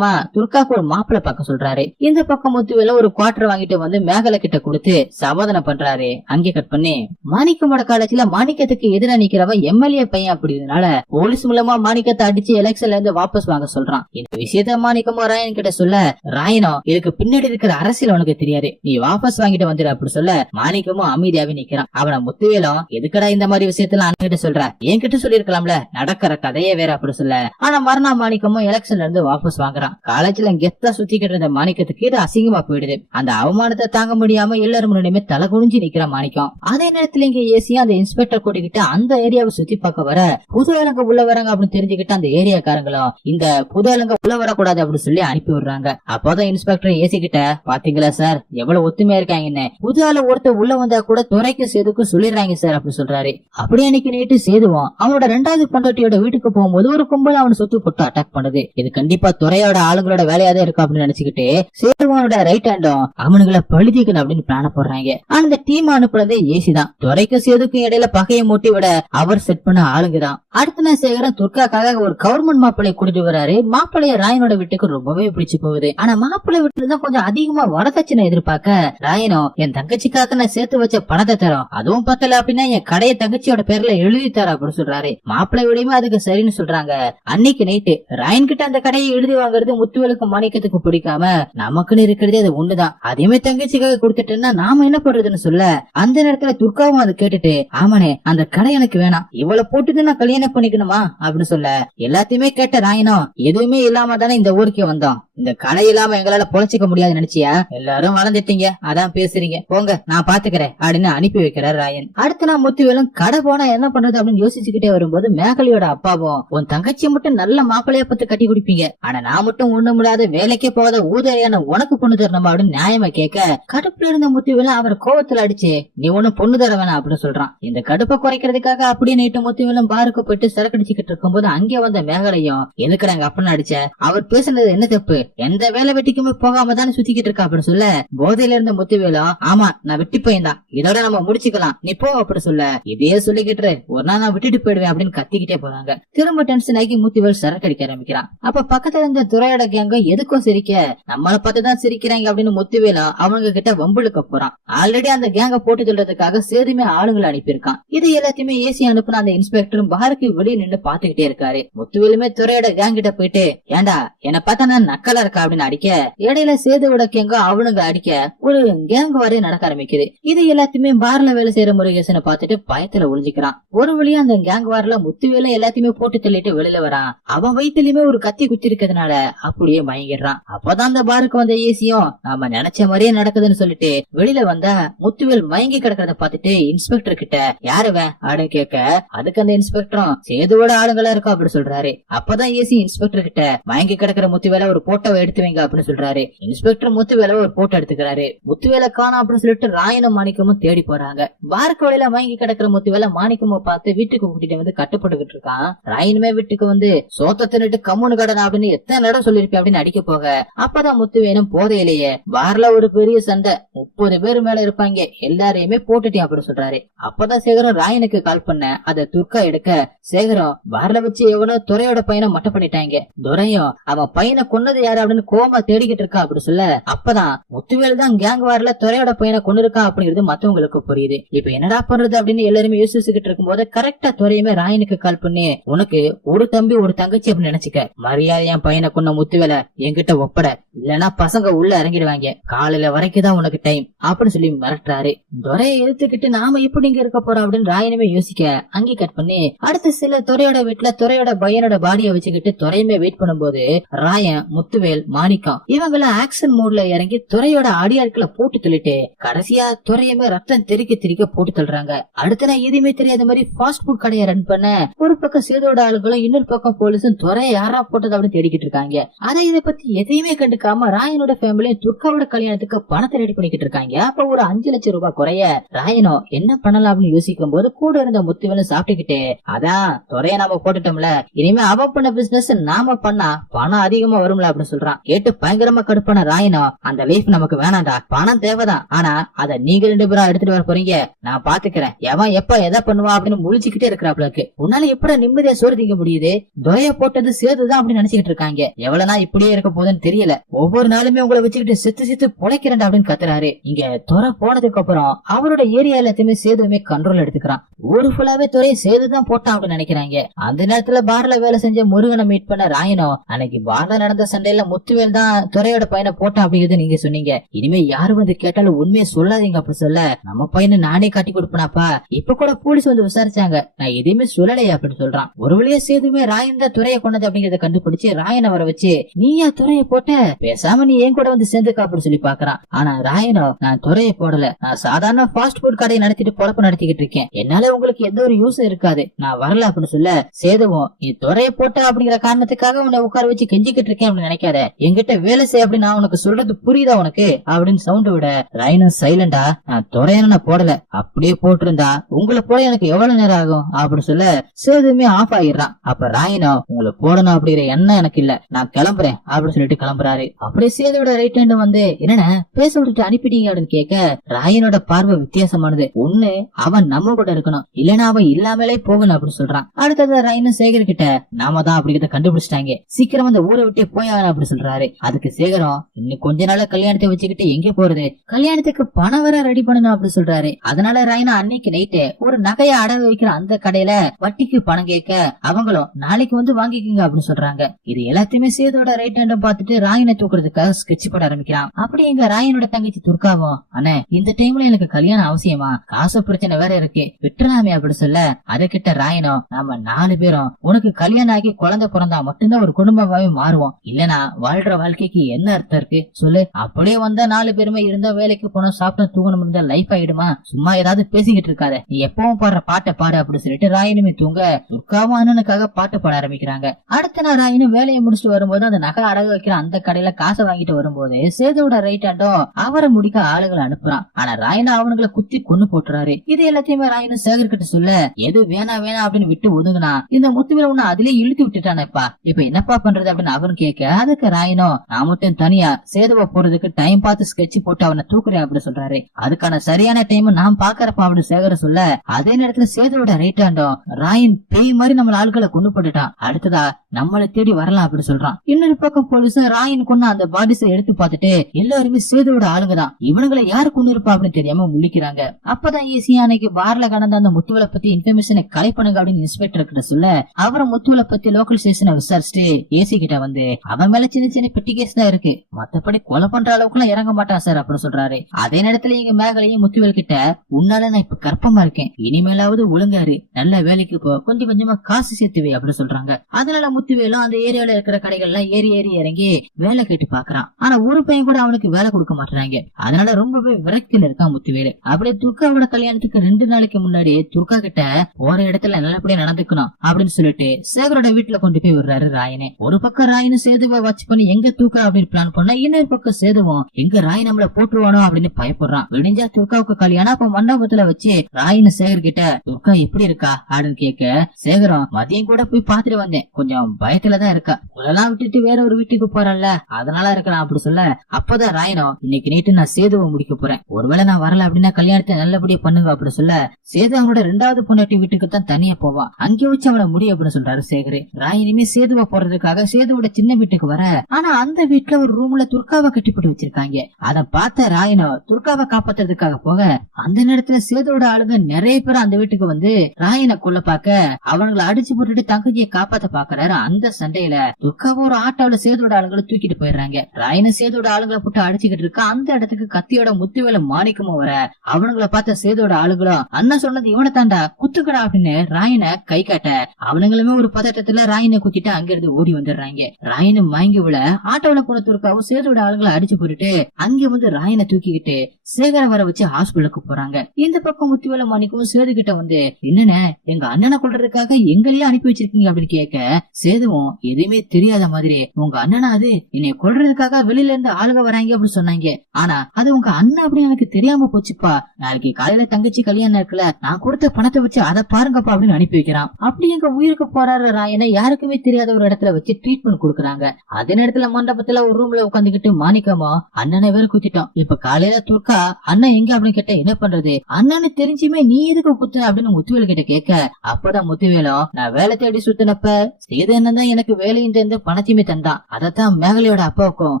துர்காக்கு ஒரு மாப்பிள்ள பார்க்க சொல்றாரு. இந்த பக்கம் முத்துவேல ஒரு குவார்டர் வாங்கிட்டு வந்து மேகலை கிட்ட கொடுத்து சமாதானம் பண்றாரு. அங்கே கட் பண்ணி மாணிக்கமோட காலேஜ்ல மாணிக்கத்துக்கு எதிராக நிக்கிறவன் எம்எல்ஏ பையன் அப்படினால போலீஸ் மூலமா மாணிக்கத்தை அடிச்சு எலெக்ஷன்ல இருந்து வாபஸ் வாங்க சொல்றான். இந்த விஷயத்த மாணிக்கமோ ராயன் கிட்ட சொல்ல, ராயனோ இதுக்கு பின்னாடி இருக்கிற அரசியல் உனக்கு தெரியாது, நீ வாபஸ் வாங்கிட்டு வந்துடு அப்படி சொல்ல, மாணிக்கமும் அமைதியாவே நிக்கிறான். அவன முத்துவேலும் எதுக்கடா இந்த மாதிரி விஷயத்துல அண்ணன் சொல்ற, என்கிட்ட சொல்லி இருக்கலாம்ல, நடக்கிற கதையே வேற அப்படி சொல்ல. ஆனா மறுநாள் மாணிக்கமும் எலெக்ஷன்ல இருந்து வாபஸ் வாங்க காலேஜ்ல கெத்தா சுத்திக்கிட்டு இருந்த மாணிக்கத்துக்கு இது அசிங்கமா போயிடுது. அந்த அவமானத்தை தாங்க முடியாம எல்லாரும் முன்னாடியுமே தலை குனிஞ்சு நிக்கிற மாணிக்கம். அதே நேரத்துல இங்க ஏசியா அந்த இன்ஸ்பெக்டர் கூட்டிக்கிட்டு அந்த ஏரியாவை சுத்தி பார்க்க வர, புது ஆளுங்க உள்ள வராங்க அப்படின்னு தெரிஞ்சுக்கிட்டு அந்த ஏரியாக்காரங்களும் இந்த புது ஆளுங்க உள்ள வரக்கூடாது அப்படின்னு சொல்லி அனுப்பி விடுறாங்க. அப்போதான் இன்ஸ்பெக்டர் ஏசி கிட்ட, பாத்தீங்களா சார் எவ்வளவு ஒத்துமையா இருக்காங்கன்னு, புது ஆளு ஒருத்தர் உள்ள வந்தா கூட துறைக்கு சேதுக்கும் சொல்லிடுறாங்க சார் அப்படி சொல்றாரு. அப்படியே அன்னைக்கு நேற்று சேதுவான் அவனோட 2வது பொண்டாட்டியோட வீட்டுக்கு போகும்போது ஒரு கும்பல் அவனை சொத்து போட்டு அட்டாக் பண்ணுது. இது கண்டிப்பா துறையோட ஆளுங்களோட வேலையாதான் இருக்கும் அப்படின்னு நினைச்சுக்கிட்டு சேதுவானோட ரைட் ஹேண்டும் அவனுங்களை பழுதிக்கணும் அப்படின்னு பிளான போடுறாங்க. அந்த டீம் அனுப்புறதே ஏசி தான். துறைக்கும் சேதுக்கும் இடையில பகையை மூட்டி விட அவர் செட் பண்ண ஆளுங்க தான். அடுத்த நாள் சேகரன் துர்காக்காக ஒரு கவர்மெண்ட் மாப்பிள்ளைய கூட்டிட்டு வராரு. மாப்பிள்ளைய ராயனோட வீட்டுக்கு ரொம்பவே பிடிச்சு போகுது. ஆனா மாப்பிள்ளை வீட்டுல தான் கொஞ்சம் அதிகமா வரதட்சணை எதிர்பார்க்க, ராயனோ என் தங்கச்சிக்காக நான் சேர்த்து வச்ச பணத்தை தரோம், அதுவும் பத்தல அப்படின்னா என் கடைய தங்கச்சியோட பேர்ல எழுதி தர அப்படின்னு சொல்றாரு. மாப்பிள்ளை விடையுமே அதுக்கு சரின்னு சொல்றாங்க. அன்னைக்கு நைட்டு ராயன் கிட்ட அந்த கடையை எழுதி வாங்குறது முத்துவேலுக்கு மாணிக்கத்துக்கு பிடிக்காம, நமக்குன்னு இருக்கிறதே அது ஒண்ணுதான், அதையுமே தங்கச்சிக்காக கொடுத்துட்டேன்னா நாம என்ன பண்றதுன்னு சொல்ல, அந்த நேரத்துல துர்காவும் அதை கேட்டுட்டு, ஆமானே அந்த கடை எனக்கு வேணாம், இவ்வளவு போட்டுட்டு நான் கல்யாணம் பண்ணிக்கணுமா அப்படின்னு சொல்ல, எல்லாத்தையுமே கேட்ட ராயனோ எதுவுமே இல்லாம தானே இந்த ஊருக்கே வந்தோம், இந்த கடை இல்லாம எங்களால பொழைச்சிக்க முடியாது நினைச்சியா, எல்லாரும் வளர்ந்துட்டீங்க அதான் பேசுறீங்க, போங்க நான் பாத்துக்கிறேன் அப்படின்னு அனுப்பி வைக்கிறார் ராயன். அடுத்த நான் முத்துவேலும் கடை போனா என்ன பண்றது அப்படின்னு யோசிச்சுக்கிட்டே வரும்போது மேகலையோட அப்பாவும், உன் தங்கச்சியை மட்டும் நல்ல மாப்பிள்ளைய பத்து கட்டி குடிப்பீங்க, ஆனா நான் மட்டும் ஒண்ணு முடியாத வேலைக்கே போகாத ஊதறியான உனக்கு பொண்ணு தரணுமா அப்படின்னு நியாயமா கேட்க, கடுப்புல இருந்த முத்துவேலும் அவர் கோவத்துல அடிச்சு, நீ ஒண்ணும் பொண்ணு தர வேணாம் அப்படின்னு சொல்றான். இந்த கடுப்பை குறைக்கிறதுக்காக அப்படியே நைட்டு முத்துவேலும் பாருக்கு போயிட்டு சரக்கு அடிச்சுக்கிட்டு இருக்கும்போது அங்கே வந்த மேகலையும், எதுக்கு நாங்க அப்படின்னு அடிச்ச, அவர் பேசுனது என்ன தப்பு, எந்த வேலை வெட்டிக்குமே போகாம தானே சுத்திக்கிட்டு இருக்கா அப்படின்னு சொல்ல, போதையில இருந்த முத்துவேலும், ஆமா நான் வெட்டி போயிருந்தான், இதோட நம்ம முடிச்சுக்கலாம் நீ போ அப்படி சொல்ல, இதையே சொல்லிக்கிட்டு ஒரு நாள் நான் விட்டுட்டு போயிடுவேன் அப்படின்னு கத்திக்கிட்டே போறாங்க. திரும்ப டென்ஷன் ஆகி முத்துவேல் சரக்கு அடிக்க ஆரம்பிக்கிறான். அப்ப பக்கத்துல இருந்த துறையோட கேங்க எதுக்கும் சிரிக்க, நம்மள பார்த்துதான் சிரிக்கிறாங்க அப்படின்னு முத்துவேலும் அவங்க கிட்ட வம்புழுக்க போறான். ஆல்ரெடி அந்த கேங்க போட்டு சொல்றதுக்காக சேதுமே ஆளுங்களை அனுப்பியிருக்கான். இது எல்லாத்தையுமே ஏசி அனுப்புன அந்த இன்ஸ்பெக்டரும் பாருக்கு வெளியே நின்று பாத்துக்கிட்டே இருக்காரு. முத்துவேலுமே துறையோட கேங் கிட்ட போயிட்டு, ஏண்டா என்ன பார்த்தா நான் நக்கலா இருக்கா அப்படின்னு அடிக்க, இடையில சேதுவோட கேங்க அவனுங்க அடிக்க ஒரு கேங் வரைய நடக்க ஆரம்பிக்குது. இது எல்லாத்தையுமே பார்ல வேலை செய்யற முருகேசனை பார்த்துட்டு பயத்துல ஒளிஞ்சுக்கிறான். ஒரு வழியா அந்த கேங் வார்ல முத்துவேல எல்லாத்தையுமே போட்டு தள்ளிட்டு வெளியில வரான். அவன் வயிற்றுலயுமே ஒரு கத்தி குத்தி இருக்கிறதுனால அப்படியே மயங்கிடுறான். அப்பதான் அந்த பாருக்கு வந்த ஏசியும் நாம நினைச்ச மாதிரியே நடக்குதுன்னு சொல்லிட்டு வெளியில வந்தா முத்துவேல் மயங்கி கிடக்கிறத பார்த்துட்டு இன்ஸ்பெக்டர் கிட்ட, யாருவன் அப்படின்னு கேட்க, அதுக்கு அந்த இன்ஸ்பெக்டரும் சேதுவோட ஆளுங்களா இருக்கும் அப்படி சொல்றாரு. அப்பதான் ஏசி இன்ஸ்பெக்டர் கிட்ட, மயங்கி கிடக்கிற முத்துவேல ஒரு போட்டோவை எடுத்து வைங்க அப்படின்னு சொல்றாரு. இன்ஸ்பெக்டர் முத்துவேல ஒரு போட்டோ எடுத்துக்கிறாரு. முத்துவேல காணோம் அப்படின்னு சொல்லிட்டு ராயனும் மாணிக்கமும் தேடி போறாங்க. பாருக்கு வழியில மயங்கி கிடக்கிற முத்துவேல மாணிக்கமும் பார்த்து வீட்டுக்கு கூட்டிட்டு வந்து கட்டுப்பட்டுக்கிட்டு இருக்கான். ராயனுமே வீட்டுக்கு வந்து சோத்த தின்னுட்டு கம்முனு கடனா அப்படின்னு எத்தனை இடம் சொல்லிருப்பேன் அப்படின்னு அடிக்க போக, அப்பதான் முத்துவேலும் போதையிலேயே பார்ல ஒரு பெரிய சண்டை, 30 பேர் மேல இருப்பாங்க, எல்லாரையுமே போட்டுட்டேன் அப்படின்னு சொல்றாரு. அப்பதான் சேகரம் ராயனுக்கு கால் பண்ண, அதை துர்கா எடுக்க, சேகரம் பார்ல வச்சு எவனோ துறையோட பையனை மட்ட பண்ணிட்டாங்க, துரையும் அவன் பையனை கொன்னது யாரு அப்படின்னு கோமா தேடிக்கிட்டு இருக்கா அப்படி சொல்ல, அப்பதான் முத்துவேல் தான் கேங் வார்ல துறையோட பையனை கொண்டு இருக்கா அப்படிங்கிறது மத்தவங்களுக்கு புரியுது. இப்ப என்னடா பண்றது அப்படின்னு எல்லாருமே யோசிச்சுக்கிட்டு இருக்கும் போது கரெக்டா துறையுமே ராயனுக்கு கால் பண்ணி, உனக்கு ஒரு தம்பி ஒரு தங்கச்சி அப்படின்னு நினைச்சுக்க, மரியாதை என் பையனை கொன்ன முத்துவேல என்கிட்ட ஒப்பட, இல்லன்னா பசங்க உள்ள இறங்கிடுவாங்க, காலையில வரைக்கும் தான் உனக்கு டைம் அப்படின்னு சொல்லி மிரட்டுறாரு. துரையை எடுத்துக்கிட்டு நாம எப்படி இங்க இருக்க போறோம் அப்படின்னு ராயனுமே யோசிக்க, அங்கே கட் பண்ணி அடுத்த கடைசியில துரையோட வீட்டுல துரையோட பையனோட பாடியை வச்சுக்கிட்டு துரையுமே வெயிட் பண்ணும்போது ராயன், முத்துவேல், மாணிக்கம் இவங்கள ஆக்சன் மூட்ல இறங்கி துரையோட அடியாட்களை போட்டு தள்ளிட்டு கடைசியா துரையுமே ரத்தம் தெறிக்க போட்டு தள்ளுறாங்க. அடுத்த நான் எதுவுமே தெரியாத மாதிரி ஃபாஸ்ட் ஃபுட் கடையை ரன் பண்ண ஒரு பக்கம் சேதோட ஆளுகளும் இன்னொரு பக்கம் போலீஸும் துறை யாரா போட்டது அப்படின்னு தேடிக்கிட்டு இருக்காங்க. ஆனா இதை பத்தி எதையுமே கண்டுக்காம ராயனோட ஃபேமிலியும் துர்காவோட கல்யாணத்துக்கு பணத்தை ரெடி பண்ணிக்கிட்டு இருக்காங்க. அப்ப ஒரு 5 லட்சம் ரூபாய் குறைய ராயனோ என்ன பண்ணலாம் அப்படின்னு யோசிக்கும் போது கூட இருந்த முத்துவேலும் சாப்பிட்டுக்கிட்டு, அதான் துறைய நாம போட்டுட்டோம்ல, இனிமே அவ பண்ண பிசினஸ் நாம பண்ணா பணம் அதிகமா வரும்ல அப்படின்னு சொல்றான். கேட்டு பயங்கரமா கடுப்பான ராயனோ, அந்த லைஃப் நமக்கு வேணாண்டா, பணம் தேவைதான், ஆனா அத நீங்க 2 பேரும் எடுத்துட்டு வர போறீங்க, நான் பாத்துக்கிறேன், எவன் எப்ப எதை பண்ணுவா அப்படின்னு முழிச்சுக்கிட்டே இருக்கிறாப்லக்கு. உன்னால எப்படி நிம்மதியா சோறு திங்க முடியுது, துரைய போட்டது சேதுதான் அப்படின்னு நினைச்சுக்கிட்டு இருக்காங்க. எவ்வளவு நாள் இப்படியே இருக்க போதுன்னு தெரியல, ஒவ்வொரு நாளுமே உங்களை வச்சுக்கிட்டு செத்து பொழைக்கிறேன் அப்படின்னு கத்துறாரு. இங்க துறை போனதுக்கு அப்புறம் அவரோட ஏரியா எல்லாத்தையுமே சேதுமே கண்ட்ரோல் எடுத்துக்கிறான். ஊரு ஃபுல்லாவே துறைய சேதுதான் போட்டான் அப்படின்னு நினைக்கிறாங்க. அந்த நேரத்துல பார்ல வேலை செஞ்ச முருகனை மீட் பண்ண ராயனோ, அன்னைக்கு பார்ல நடந்த சண்டையில முத்துவேல் தான் துறையோட பையனை போட்டான் அப்படிங்கிறது நீங்க சொன்னீங்க, இனிமே யாரு வந்து கேட்டாலும் உண்மையை சொல்லாதீங்க அப்படி சொல்ல, நம்ம பையனை நானே காட்டி கொடுப்பனாப்பா, இப்ப கூட போலீஸ் வந்து விசாரிச்சாங்க, நான் எதையுமே சொல்லலையே அப்படின்னு சொல்றான். ஒரு வழியா சேதுமே ராயன் தான் துறைய கொண்டது அப்படிங்கறத கண்டுபிடிச்சு ராயனை வர வச்சு, நீயா துறைய போட்ட, பேசாம நீ ஏன் கூட வந்து சேர்ந்துக்க அப்படின்னு சொல்லி பாக்குறான். ஆனா ராயனோ, நான் துறைய போடல, நான் சாதாரண ஃபாஸ்ட் ஃபுட் கடையை நடத்திட்டு பொழப்பு நடத்திக்கிட்டு இருக்கேன், என்னால உங்களுக்கு எந்த ஒரு யூஸும் இருக்காது, நான் வரல அப்படின்னு சொல்ல, சேதுவும் நீ துறைய போட்ட அப்படிங்கிற காரணத்துக்காக உன்னை உட்கார வச்சு கெஞ்சிக்கிட்டு இருக்கேன் அப்படின்னு நினைக்காத, என்கிட்ட வேலை செய்ய அப்படின்னு நான் உனக்கு சொல்றது புரியுதா உனக்கு அப்படின்னு சவுண்ட் விட, ராயனும் சைலண்டா, நான் துறையன போடல, அப்படியே போட்டிருந்தா உங்களை போட எனக்கு எவ்வளவு நேரம் ஆகும் அப்படின்னு சொல்ல சேதுமே ஆஃப் ஆகிடுறான். அப்ப ராயனோ, உங்களை போடணும் அப்படிங்கிற எண்ணம் எனக்கு இல்ல, நான் கிளம்புறேன் அப்படின்னு சொல்லிட்டு கிளம்புறாரு. அப்படியே சேதுவோட ரைட் ஹேண்ட் வந்து, என்னன்னா பேச விட்டுட்டு அனுப்பிட்டீங்க அப்படின்னு கேட்க, ராயனோட பார்வை வித்தியாசமானது, ஒண்ணு அவன் நம்ம கூட இருக்கணும், இல்லன்னா அவன் இல்லாமலே போகணும் அப்படின்னு சொல்றான். அடுத்தது ராயனும் சேகர் கிட்ட, நாம தான் அப்படிங்கிறத கண்டுபிடிச்சிட்டாங்க, சீக்கிரம் அந்த ஊரை விட்டே போயாகணும் அப்படின்னு சொல்றாரு. அதுக்கு சேகரம், இன்னும் கொஞ்ச நாள கல்யாணத்தை வச்சுக்கிட்டு எங்க போறது, கல்யாணத்துக்கு பணம் வேற ரெடி பண்ணணும் அப்படின்னு சொல்றாரு. அதனால ராயனா அன்னைக்கு நைட்டு ஒரு நகையை அடகு வைக்கிற அந்த கடையில வட்டிக்கு பணம் கேட்க, அவங்களும் நாளைக்கு வந்து வாங்கிக்கோங்க அப்படின்னு சொல்றாங்க. இது எல்லாத்தையுமே சேதோட ரைட் ஹேண்ட பாத்துட்டு ராயனை தூக்குறதுக்காக ஸ்கெட்ச் போட ஆரம்பிக்கிறான். அப்படி எங்க ராயனோட தங்கச்சி துர்காவும், அண்ணே இந்த டைம்ல எனக்கு கல்யாணம் அவசியமா, காசு பிரச்சனை வேற இருக்கு, விட்டுறாமே அப்படின்னு சொல்ல, அதை கிட்ட ராயனோ, நாம 4 பேரும் உனக்கு கல்யாணம் ஆகி குழந்தை பிறந்தா மட்டும்தான் ஒரு குடும்பமாவே மாறுவோம், இல்லனா வாழ்ற வாழ்க்கைக்கு என்ன அர்த்தம் இருக்கு சொல்லு, அப்படியே வந்தா 4 பேருமே இருந்தா வேலைக்கு போனோம் சாப்பிட்டோம் தூங்கணும் இருந்தா லைஃப் ஆயிடுமா, சும்மா ஏதாவது பேசிக்கிட்டு இருக்காத, நீ எப்பவும் பாடுற பாட்டை பாடு அப்படின்னு சொல்லிட்டு ராயனுமே தூங்க துர்காவும் அண்ணனுக்காக பாட்டு பாட ஆரம்பிக்கிறாங்க. அடுத்த நாள் ராயனும் வேலையை முடிச்சுட்டு வரும்போது அந்த நகை அடகு வைக்கிற அந்த கடையில காசை வாங்கிட்டு வரும்போது சேதுவோட ரைட் ஹேண்டும் அவரை முடிக்க ஆளுகளை அனுப்புறான். ஆனா ராயனா அவனுங்களை குத்தி கொன்னு போட்டுறாரு. இது எல்லாத்தையுமே ராயனும் சேகர் கிட்ட சொல்ல, எது வேணா அப்படின்னு விட்டு ஒதுங்கினா இந்த முத்துவேல் உன்ன அதுலயே இழுத்து விட்டுட்டானப்பா, இப்ப என்னப்பா பண்றது அப்படின்னு அவரும் கேட்க, அதுக்கு ராயனும், நான் மட்டும் தனியா சேதுவ போறதுக்கு டைம் பார்த்து ஸ்கெட்ச் போட்டு அவனை தூக்குறேன் அப்படின்னு சொல்றாரு. அதுக்கான சரியான டைம் நான் பாக்குறப்பா அப்படின்னு சேகர சொல்ல, அதே நேரத்துல சேதுவோட ரைட் ஹேண்டும் ராயன் பேய் மாதிரி நம்ம ஆட்களை கொண்டு போட்டுட்டான், அடுத்ததா நம்மளை தேடி வரலாம் அப்படின்னு சொல்றான். இன்னொரு பக்கம் போலீஸ் ராயன் கொண்டு அந்த பாடிஸை எடுத்து பார்த்துட்டு எல்லாருமே சேதுவோட ஆளுங்கதான், இவனுங்களை யாரு கொண்டு இருப்பா அப்படின்னு தெரியாம முழிக்கிறாங்க. அப்பதான் ஈஸியா அன்னைக்கு பார்ல கடந்த அந்த முத்துவலை பத்தி இன்ஃபர்மேஷனை கலெக்ட் பண்ணுங்க அப்படின்னு இன்ஸ்பெக்டர் கிட்ட சொல்ல, அவரை முத்துவலை பத்தி லோக்கல் ஸ்டேஷனை விசாரிச்சுட்டு ஏசி கிட்ட வந்து, அவன் மேல சின்ன சின்ன பெட்டி கேஸ் தான் இருக்கு, மத்தபடி கொலை பண்ற அளவுக்கு எல்லாம் இறங்க மாட்டான் சார் அப்படின்னு சொல்றாரு. அதே நேரத்துல இங்க மேகலையும் முத்துவேல் கிட்ட, உன்னால நான் இப்ப கற்பமா இருக்கேன், இனிமேலாவது ஒழுங்காரு, நல்ல வேலைக்கு போ, கொஞ்சம் கொஞ்சமா காசு சேர்த்துவே அப்படின்னு சொல்றாங்க. அதனால முத்துவேலும் அந்த ஏரியால இருக்கிற கடைகள்ல ஏறி இறங்கி வேலை கேட்டு பாக்குறான். ஆனா ஒரு பையன் கூட அவனுக்கு வேலை கொடுக்க மாட்டாங்க. அதனால ரொம்பவே விரக்தியில இருக்கான் முத்துவேலு. அப்படியே துர்காவோட கல்யாணத்துக்கு 2 நாளைக்கு முன்னாடி துர்கா கிட்ட போற இடத்துல நல்லபடியா நடந்துக்கணும் அப்படின்னு சொல்லிட்டு சேகரோட வீட்டுல கொண்டு போய் விடுறாரு ராயனே. ஒரு பக்கம் ராயனு சேதுவை வாட்ச் பண்ணி எங்க தூக்க அப்படின்னு பிளான் பண்ணா, இன்னொரு பக்கம் சேதுவும் எங்க ராய் நம்மள போட்டுருவானோ அப்படின்னு பயப்படுறான். விடிஞ்சா துர்காவுக்கு கல்யாணம். அப்ப மண்டபத்துல வச்சு ராயனு சேகர் கிட்ட, துர்கா எப்படி இருக்கா அப்படின்னு கேட்க, சேகரம் மதியம் கூட போய் பாத்துட்டு வந்தேன், கொஞ்சம் பயத்துலதான் இருக்கா, உலலாம் விட்டுட்டு வேற ஒரு வீட்டுக்கு போறல அதனால இருக்கலாம் அப்படி சொல்ல, அப்பதான் ராயனோ, இன்னைக்கு நைட்டு நான் சேதுவை முடிக்க போறேன், ஒருவேளை நான் வரல அப்படின்னா கல்யாணத்தை நல்லபடியா பண்ணுங்க அப்படி சொல்ல, சேது அவனோட 2வது பொண்டாட்டி வீட்டுக்கு தான் தனியா போவான், அங்கே வச்சு அவனை முடி அப்படின்னு சொல்றாரு சேகர். ராயனுமே சேதுவை போறதுக்காக சேதுவோட சின்ன வீட்டுக்கு வர, ஆனா அந்த வீட்டுல ஒரு ரூம்ல துர்காவை கட்டிப்பட்டு வச்சிருக்காங்க. அதை பார்த்த ராயனோ துர்காவை காப்பாத்துறதுக்காக போக, அந்த நேரத்துல சேதுவோட ஆளுங்க நிறைய பேர் அந்த வீட்டுக்கு வந்து ராயனை கொல்ல பாக்க அவங்களை அடிச்சு போட்டுட்டு தங்கச்சியை காப்பாத்த பாக்குறாரு அந்த சண்டையில துர்காவை ஒரு ஆட்டோல சேதோட ஆளுங்களை தூக்கிட்டு போயிடுறாங்க. ராயன சேதோட ஆளுங்களை போட்டு அடிச்சுக்கிட்டு இருக்க அந்த இடத்துக்கு கத்தியோட முத்துவேல மாணிக்கமும் வர அவனுங்களை பார்த்த சேதோட ஆளுங்களும் அண்ணன் சொன்னது இவனை தாண்டா குத்துக்கடா அப்படின்னு ராயனை கை காட்ட அவனுங்களுமே ஒரு பதட்டத்துல ராயனை குத்திட்டு அங்கிருந்து ஓடி வந்துடுறாங்க. ராயனை மயங்கி விழ ஆட்டோல போன துர்காவும் சேதோட ஆளுங்களை அடிச்சு போட்டுட்டு அங்க வந்து ராயனை தூக்கிக்கிட்டு சேகர வர வச்சு ஹாஸ்பிட்டலுக்கு போறாங்க. இந்த பக்கம் முத்துவேல மாணிக்கமும் சேது கிட்ட வந்து என்னன்னு எங்க அண்ணனை கொள்றதுக்காக எங்களையே அனுப்பி வச்சிருக்கீங்க அப்படின்னு கேட்க சேதுவும் எதுவுமே தெரியாத மாதிரி உங்க அண்ணனா அது என்னை கொள்றதுக்காக வெளியில இருந்து ஆளுங்க வராங்க அப்படின்னு சொன்னாங்க. ஆனா அது உங்க அண்ணன் அப்படின்னு எனக்கு தெரியாம போச்சுப்பா. நாளைக்கு காலையில தங்கச்சி கல்யாணம் இருக்குல்ல நான் கொடுத்த பணத்தை வச்சு அதை பாருங்கப்பா அப்படின்னு அனுப்பி வைக்கிறான். அப்படி எங்க உயிருக்கு போறாரு ராயனை யாருக்குமே தெரியாத ஒரு இடத்துல வச்சு ட்ரீட்மெண்ட் கொடுக்குறாங்க. அதே நேரத்துல மண்டபத்துல ஒரு ரூம்ல உட்காந்துக்கிட்டு மாணிக்கமா அண்ணனை வேற குத்திட்டோம். இப்ப காலையில துர்கா அண்ணன் எங்க அப்படின்னு கேட்ட என்ன பண்றது அண்ணனு தெரிஞ்சுமே நீ எதுக்கு குத்துன அப்படின்னு முத்துவேல் கிட்ட கேட்க அப்பதான் முத்துவேலும் நான் வேலை தேடி சுத்தினப்ப சேது என்னதான் எனக்கு வேலையும் தந்து பணத்தையுமே தந்தான். அதத்தான் மேகலையோட அப்பாவுக்கும்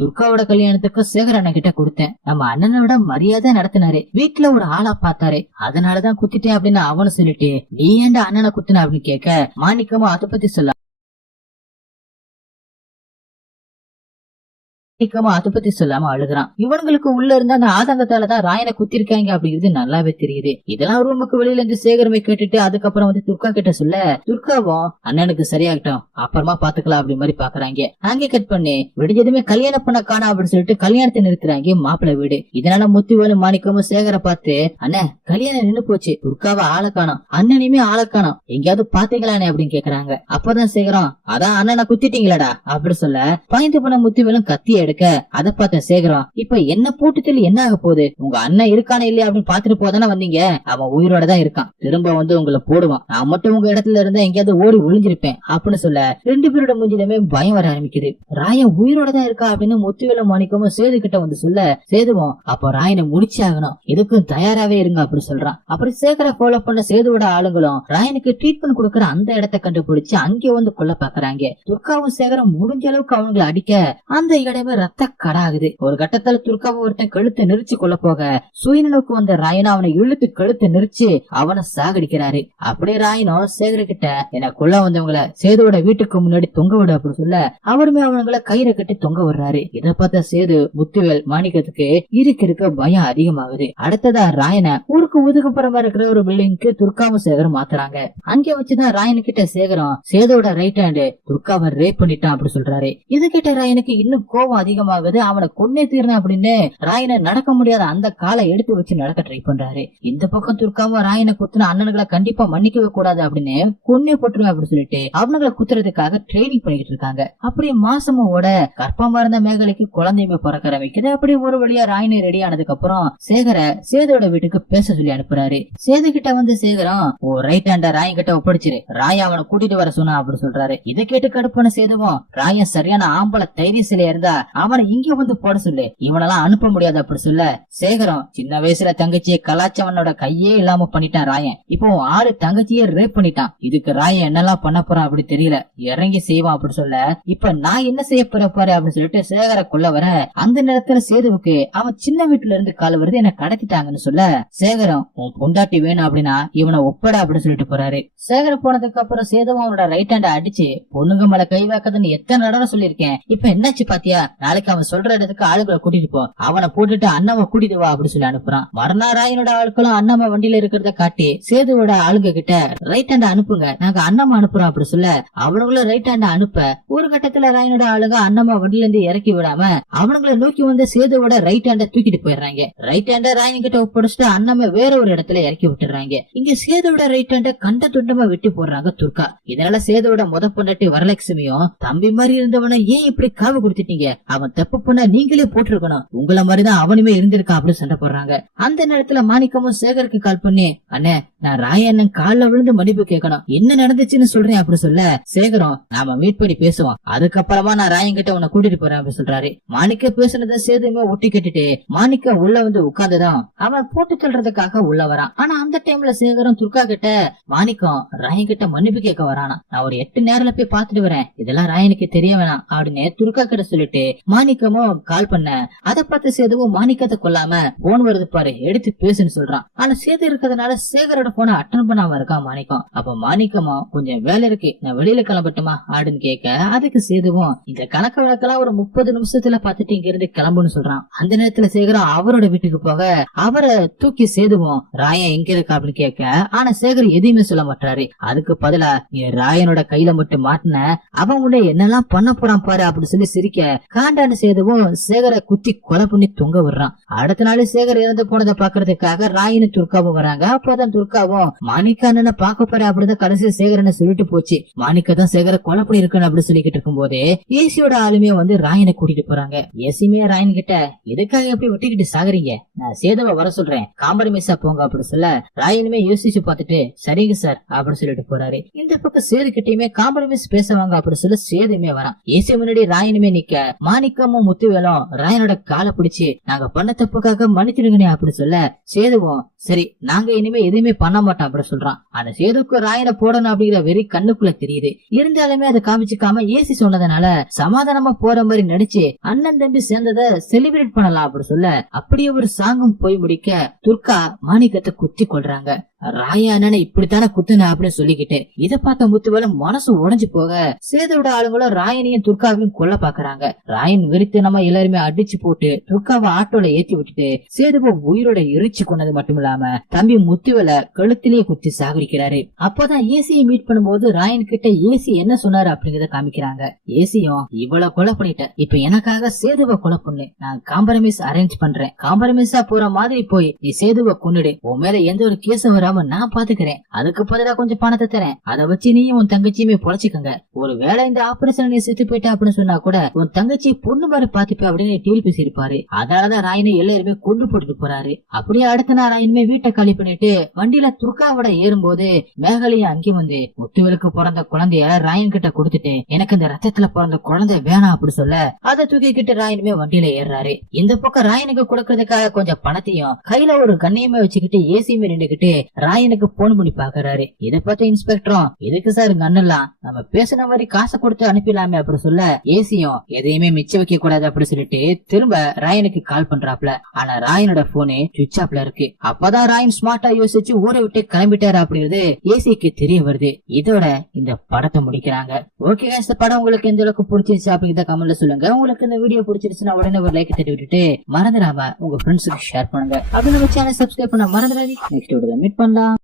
துர்காவோட கல்யாணத்துக்கும் சேகர் அண்ணன் கிட்ட கொடுத்தேன். நம்ம அண்ணனோட மரியாதை நடத்தினாரு வீட்டுல ஒரு ஆளா பார்த்தாரு அதனாலதான் குத்திட்டேன் அப்படின்னு அவனு சொல்லிட்டு நீ ஏன்டா அண்ணனை குத்துன அப்படின்னு கேட்க மாணிக்கமா அதை பத்தி சொல்ல அதை பத்தி சொல்லாம அழுகுறான். இவனுங்களுக்கு உள்ள இருந்த அந்த ஆதங்கத்தாலதான் ராயனை குத்திருக்காங்க அப்படிங்கிறது நல்லாவே தெரியுது. இதெல்லாம் ரூமுக்கு வெளியில இருந்து சேகரமை கேட்டுட்டு அதுக்கப்புறம் வந்து துர்கா கிட்ட சொல்ல துர்காவும் அண்ணனுக்கு சரியாகட்டும் அப்புறமா பாத்துக்கலாம் அப்படி மாதிரி பாக்குறாங்க. அங்கே கட் பண்ணி விடிஞ்சதுமே கல்யாணம் பண்ண காணா அப்படின்னு சொல்லிட்டு கல்யாணத்தை நிறுத்துறாங்க மாப்பிள்ளை வீடு. இதனால முத்துவேலும் மாணிக்கமும் சேகரை பார்த்து அண்ணன் கல்யாணம் நின்னு போச்சு துர்காவை ஆளை காணோம் அண்ணனையுமே ஆளை காணோம் எங்கேயாவது பாத்தீங்களானே அப்படின்னு கேக்குறாங்க. அப்பதான் சேகரம் அதான் அண்ணனை குத்திட்டீங்களாடா அப்படி சொல்ல பயந்து போன முத்துவேலும் கத்திய எடுக்க அதை பார்த்த சேகரம் இப்ப என்ன போட்டுல என்ன ஆக போகுது உங்க அண்ணன் இருக்கானே இல்லையா அப்படின்னு பாத்துட்டு போதானே வந்தீங்க அவன் உயிரோட தான் இருக்கான் திரும்ப வந்து உங்களை போடுவான் நான் மட்டும் உங்க இடத்துல இருந்தா எங்கேயாவது ஓடி ஒளிஞ்சிருப்பேன் அப்படின்னு சொல்ல ரெண்டு பேரோட மூஞ்சிலுமே பயம் வர ஆரம்பிக்குது. ராயன் உயிரோட தான் இருக்கா அப்படின்னு முத்துவேலும் மாணிக்கமும் சேது கிட்ட வந்து சொல்ல சேதுவும் அப்ப ராயனை முடிச்சு ஆகணும் இதுக்கும் தயாராவே இருங்க அப்படி சொல்றான். அப்படி சேகரை ஃபாலோ பண்ண சேதுவோட ஆளுங்களும் ராயனுக்கு ட்ரீட்மெண்ட் கொடுக்கற அந்த இடத்தை கண்டுபிடிச்சு அங்கே வந்து கொல்ல பாக்குறாங்க. துர்காவும் சேகரம் முடிஞ்ச அளவுக்கு அவங்களை அடிக்க அந்த இடமே ரத்த கடாகுது. ஒரு கட்டத்துல துர்காவை ஒருத்தன் கழுத்தை நெரிச்சு கொள்ள போக சுயனுக்கு வந்த ராயனா அவனை இழுத்து கழுத்தை நெரிச்சு அவனை சாகடிக்கிறாரு. அப்படியே ராயனும் சேகர கிட்ட என கொல்ல வந்தவங்களை சேதுவோட வீட்டுக்கு முன்னாடி தொங்க விடு அப்படின்னு சொல்ல அவருமே அவங்களை கயிறை கட்டி தொங்க விடுறாரு. இதை பார்த்த சேது முத்துவேல் மாணிக்கத்துக்கு இருக்க பயம் அதிகமாகுது. அடுத்ததா ராயனை ஊருக்கு ஒதுக்குப்புறமா இருக்கிற ஒரு பில்டிங்க்கு துர்காவும் சேகரம் மாத்துறாங்க. அங்கே வச்சுதான் ராயனு கிட்ட சேகரம் சேதுவோட ரைட் ஹேண்ட் துர்காவை ரேப் பண்ணிட்டான் அப்படி சொல்றாரு. இது கிட்ட ராயனுக்கு இன்னும் கோபம் அதிகமாகுது. அவனை கொன்னே தீரணும் அப்படின்னு ராயனை நடக்க முடியாத அந்த காலை எடுத்து வச்சு நடக்க ட்ரை பண்றாரு. இந்த பக்கம் துர்காவும் ராயனை குத்துன அண்ணன்களை கண்டிப்பா மன்னிக்கவே கூடாது அப்படின்னு கொன்னே போட்டுருவேன் அப்படின்னு சொல்லிட்டு அவனுங்களை குத்துறதுக்காக ட்ரைனிங் பண்ணிட்டு இருக்காங்க. அப்படியே மாசமோட கற்பமா இருந்த மேகலைக்கு குழந்தையுமே பிறக்க ஆரம்பிக்குது. அப்படியே ஒரு வழியா ராயனை ரெடி ஆனதுக்கு அப்புறம் சேகர சேதோட வீட்டுக்கு பேச சொல்லி அனுப்புறாரு. சேது கிட்ட வந்து சேகரம் ஓ ரைட் ஹேண்ட ராயன் கிட்ட ஒப்படைச்சிரு ராய அவனை கூட்டிட்டு வர சொன்னா அப்படின்னு சொல்றாரு. இதை கேட்டு கடுப்பான சேதுவும் ராயன் சரியான ஆம்பளை தைரியசில இருந்தா அவனை இங்க வந்து போட சொல்லு இவனெல்லாம் அனுப்ப முடியாது அப்படி சொல்ல சேகரம் சின்ன வயசுல தங்கச்சியை கலாச்சவனோட கையே இல்லாம பண்ணிட்டான் ராயன். இப்போ ஆளு தங்கச்சியே ரேப் பண்ணிட்டான். இதுக்கு ராயன் என்னெல்லாம் பண்ண போறான் அப்படி தெரியல இறங்கி செய்வான் அப்படி சொல்ல இப்ப நான் என்ன செய்ய போற பாரு அப்படின்னு சொல்லிட்டு சேகர கொள்ள வர அந்த நேரத்துல சேதுவுக்கு அவன் சின்ன வீட்டுல இருந்து கால் வருது என்ன கடத்திட்டாங்கன்னு சொல்ல சேகரம் உன் பொண்டாட்டி வேணும் அப்படின்னா இவனை ஒப்பட அப்படின்னு சொல்லிட்டு போறாரு. சேகர போனதுக்கு அப்புறம் சேதுவும் அவனோட ரைட் ஹேண்ட அடிச்சு பொண்ணுங்க மேல கை வைக்கதுன்னு எத்தனை தடவை சொல்லிருக்கேன் இப்ப என்னாச்சு பாத்தியா நாளைக்கு அவன் சொல்ற இடத்துக்கு ஆளுகளை கூட்டிட்டு போ அவனை போட்டுட்டு அண்ணாவை கூட்டிட்டு வா அப்படி சொல்லி அனுப்புறான். மறுநாள் ராயனோட ஆட்களும் அண்ணாம வண்டியில இருக்கிறத காட்டி சேதுவோட ஆளுங்க கிட்ட ரைட் ஹேண்ட அனுப்புங்க நாங்க அண்ணாம அனுப்புறோம் அப்படி சொல்ல அவனுங்களும் ரைட் ஹேண்ட அனுப்ப ஒரு கட்டத்துல ராயனோட ஆளுங்க அண்ணாம வண்டியில இருந்து இறக்கி விடாம அவனுங்களை நோக்கி வந்து சேதுவோட ரைட் ஹேண்ட தூக்கிட்டு போயிடுறாங்க. ரைட் ஹேண்ட ராயன் கிட்ட ஒப்படைச்சிட்டு அண்ணாம வேற ஒரு இடத்துல இறக்கி விட்டுறாங்க. இங்க சேதுவோட ரைட் ஹேண்ட கண்ட துண்டமா வெட்டி போடுறாங்க துர்கா. இதனால சேதுவோட முத பொண்டாட்டி வரலட்சுமியும் தம்பி மாதிரி இருந்தவன ஏன் இப்படி காவு கொடுத்துட்டீங்க அவன் தப்பு பண்ண நீங்களே போட்டிருக்கணும் உங்களை மாதிரிதான் அவனுமே இருந்திருக்கான் அப்படின்னு சண்டை போடுறாங்க. அந்த நேரத்துல மாணிக்கமும் சேகருக்கு கால் பண்ணி அண்ணே நான் ராயண்ணன் காலில் விழுந்து மன்னிப்பு கேட்கணும் என்ன நடந்துச்சுன்னு சொல்றேன் அப்படி சொல்ல சேகரம் நாம மீட் பண்ணி பேசுவோம் அதுக்கப்புறமா நான் ராயன் கிட்ட உன்னை கூட்டிட்டு போறேன் அப்படின்னு சொல்றாரு. மாணிக்க பேசுனத சேதுமே ஒட்டி கேட்டுட்டு மாணிக்க உள்ள வந்து உட்கார்ந்துதான் அவன் போட்டு சொல்றதுக்காக உள்ள வரான். ஆனா அந்த டைம்ல சேகரம் துர்கா கிட்ட மாணிக்கம் ராயன் கிட்ட மன்னிப்பு கேட்க வரானா நான் ஒரு 8 நேரில் போய் பாத்துட்டு வரேன் இதெல்லாம் ராயனுக்கு தெரிய வேணாம் அப்படின்னு துர்கா கிட்ட சொல்லிட்டு மாணிக்கமும் கால் பண்ண அதை பார்த்து சேதுவும் மாணிக்கத்தை கொல்லாம போன் வருது பாரு எடுத்து பேசுன்னு சொல்றான். ஆனா சேது இருக்கிறதுனால சேகரோட போனை அட்டன் பண்ணாம இருக்கான் மாணிக்கம். அப்ப மாணிக்கமும் கொஞ்சம் வேலை இருக்கு நான் வெளியில கிளம்பட்டுமா அப்படின்னு கேட்க அதுக்கு சேதுவும் இந்த கணக்கு வழக்கெல்லாம் ஒரு 30 நிமிஷத்துல பாத்துட்டு இங்க இருந்து கிளம்புன்னு சொல்றான். அந்த நேரத்துல சேகரம் அவரோட வீட்டுக்கு போக அவரை தூக்கி சேதுவும் ராயன் எங்க இருக்கா அப்படின்னு கேட்க ஆனா சேகர் எதையுமே சொல்ல மாட்டாரு. அதுக்கு பதிலா நீ ராயனோட கையில மட்டும் மாட்டின அவன் உன்னை என்னெல்லாம் பண்ண போறான் பாரு அப்படின்னு சொல்லி சிரிக்க காண்டான சேதுவும் சேகரை குத்தி கொலை பண்ணி தொங்க விடுறான். அடுத்த நாள் சேகர் இறந்து போனதை பாக்குறதுக்காக ராயனும் துர்காவும் வராங்க. அப்பதான் துர்காவும் மாணிக்க அண்ணனை பாக்க போற அப்படிதான் கடைசி சேகரனை சொல்லிட்டு போச்சு. மாணிக்க தான் சேகரை கொலை பண்ணி இருக்கணும் அப்படின்னு சொல்லிக்கிட்டு இருக்கும் போதே ஏசியோட ஆளுமே வந்து ராயனை கூட்டிட்டு போறாங்க. ஏசிமே ராயன் கிட்ட எதுக்காக எப்படி வெட்டிக்கிட்டு சாகுறீங்க நான் சேதுவை வர சொல்றேன் காம்ப்ரமைஸா போங்க அப்படின்னு சொல்ல ராயனுமே யோசிச்சு பார்த்துட்டு சரிங்க சார் அப்படின்னு சொல்லிட்டு போறாரு. இந்த பக்கம் சேது கிட்டயுமே காம்ப்ரமைஸ் பேசுவாங்க அப்படின்னு சொல்ல சேதுமே வரான். ஏசி முன்னாடி ராயனுமே நிக்க மாணிக்கமும் முத்துவேலும் ராயனோட காலை பிடிச்சு நாங்க பண்ண தப்புக்காக மன்னிச்சிடுங்கனே அப்படின்னு சொல்ல சேதுவும் சரி நாங்க இனிமே எதுவுமே பண்ண மாட்டோம் அப்படின்னு சொல்றான். ஆனா சேதுக்கு ராயனை போடணும் அப்படிங்கிற வெறி கண்ணுக்குள்ள தெரியுது. இருந்தாலுமே அதை காமிச்சுக்காம ஏசி சொன்னதுனால சமாதானமா போற மாதிரி நடிச்சு அண்ணன் தம்பி சேர்ந்ததை செலிப்ரேட் பண்ணலாம் அப்படின்னு சொல்ல அப்படியே ஒரு சாங்கும் போய் முடிக்க துர்கா மாணிக்கத்தை குத்தி கொள்றாங்க. ராயா அண்ணனை இப்படித்தானே குத்துன அப்படின்னு சொல்லிக்கிட்டு இதை பார்த்த முத்துவேலும் மனசு உடைஞ்சு போக சேதுவோட ஆளுங்களும் ராயனையும் துர்காவையும் கொல்ல பாக்குறாங்க. ராயன் வெறித்தனமா எல்லாருமே அடிச்சு போட்டு துர்காவை ஆட்டோல ஏத்தி விட்டுட்டு சேதுவை உயிரோட எரிச்சு கொண்டது மட்டும் இல்லாம தம்பி முத்துவேல கழுத்திலேயே குத்தி சாகரிக்கிறாரு. அப்பதான் ஏசியை மீட் பண்ணும்போது ராயன் கிட்ட ஏசி என்ன சொன்னாரு அப்படிங்கறத காமிக்கிறாங்க. ஏசியும் இவ்வளவு கொலை பண்ணிட்ட இப்ப எனக்காக சேதுவை கொலை பண்ணு நான் காம்ப்ரமைஸ் அரேஞ்ச் பண்றேன் காம்ப்ரமைஸா போற மாதிரி போய் நீ சேதுவை கொன்னுடு உன் மேல எந்த ஒரு கேஸும் வராம நான் பாத்துக்கிறேன் அதுக்கு பதிலா கொஞ்சம் பணத்தை தரேன் அதை வச்சு நீயும் உன் தங்கச்சியுமே பொழைச்சிக்கங்க ஒரு வேளை இந்த ஆபரேஷன் நீ செத்து போயிட்ட அப்படின்னு சொன்னா கூட உன் தங்கச்சி பொண்ணு மாதிரி பாத்துப்ப அப்படின்னு டீல் பேசியிருப்பாரு. அதனாலதான் ராயனை எல்லாருமே கொண்டு போட்டுட்டு போறாரு. அப்படியே அடுத்த நாள் ராயனுமே வீட்டை காலி பண்ணிட்டு வண்டியில துர்காவோட ஏறும்போது மேகலையும் அங்கே வந்து முத்துவேலுக்கு பிறந்த குழந்தைய ராயன் கிட்ட கொடுத்துட்டு எனக்கு இந்த ரத்தத்துல பிறந்த குழந்தை வேணாம் அப்படி சொல்ல அதை தூக்கிக்கிட்டு ராயனுமே வண்டியில ஏறாரு. இந்த பக்கம் ராயனுக்கு கொடுக்கறதுக்காக கொஞ்சம் பணத்தையும் கையில ஒரு கண்ணையுமே வச்சுக்கிட்டு ஏசியுமே நின்றுகிட்டு ராயனுக்கு போன் பண்ணி பாக்குறாரு. இதை பார்த்த இன்ஸ்பெக்டரும் எதுக்கு சார் கண்ணெல்லாம் நம்ம பேசின மாதிரி காசை கொடுத்து அனுப்பிடலாமே அப்படி சொல்ல ஏசியும் எதையுமே மிச்ச வைக்க கூடாது அப்படி சொல்லிட்டு திரும்ப ராயனுக்கு கால் பண்றாப்ல. ஆனா ராயனோட போனு சுவிட்ச் ஆப்ல இருக்கு. அப்பதான் ராயன் ஸ்மார்ட்டா யோசிச்சு ஊரை விட்டு கிளம்பிட்டாரு அப்படிங்கிறது ஏசிக்கு தெரிய வருது. இதோட இந்த படத்தை முடிக்கிறாங்க. ஓகே இந்த படம் உங்களுக்கு எந்த அளவுக்கு பிடிச்சிருச்சு அப்படிங்கிறத கமெண்ட்ல சொல்லுங்க. உங்களுக்கு இந்த வீடியோ பிடிச்சிருச்சுன்னா உடனே ஒரு லைக் தட்டி விட்டுட்டு மறந்துடாம உங்க ஃப்ரெண்ட்ஸுக்கு ஷேர் பண்ணுங்க. அப்படி நம்ம சேனல் சப்ஸ்கிரைப் பண்ண மறந்துடாதீங்க. நெக்ஸ்ட் வீடியோல மீட் பண்ணலாம்.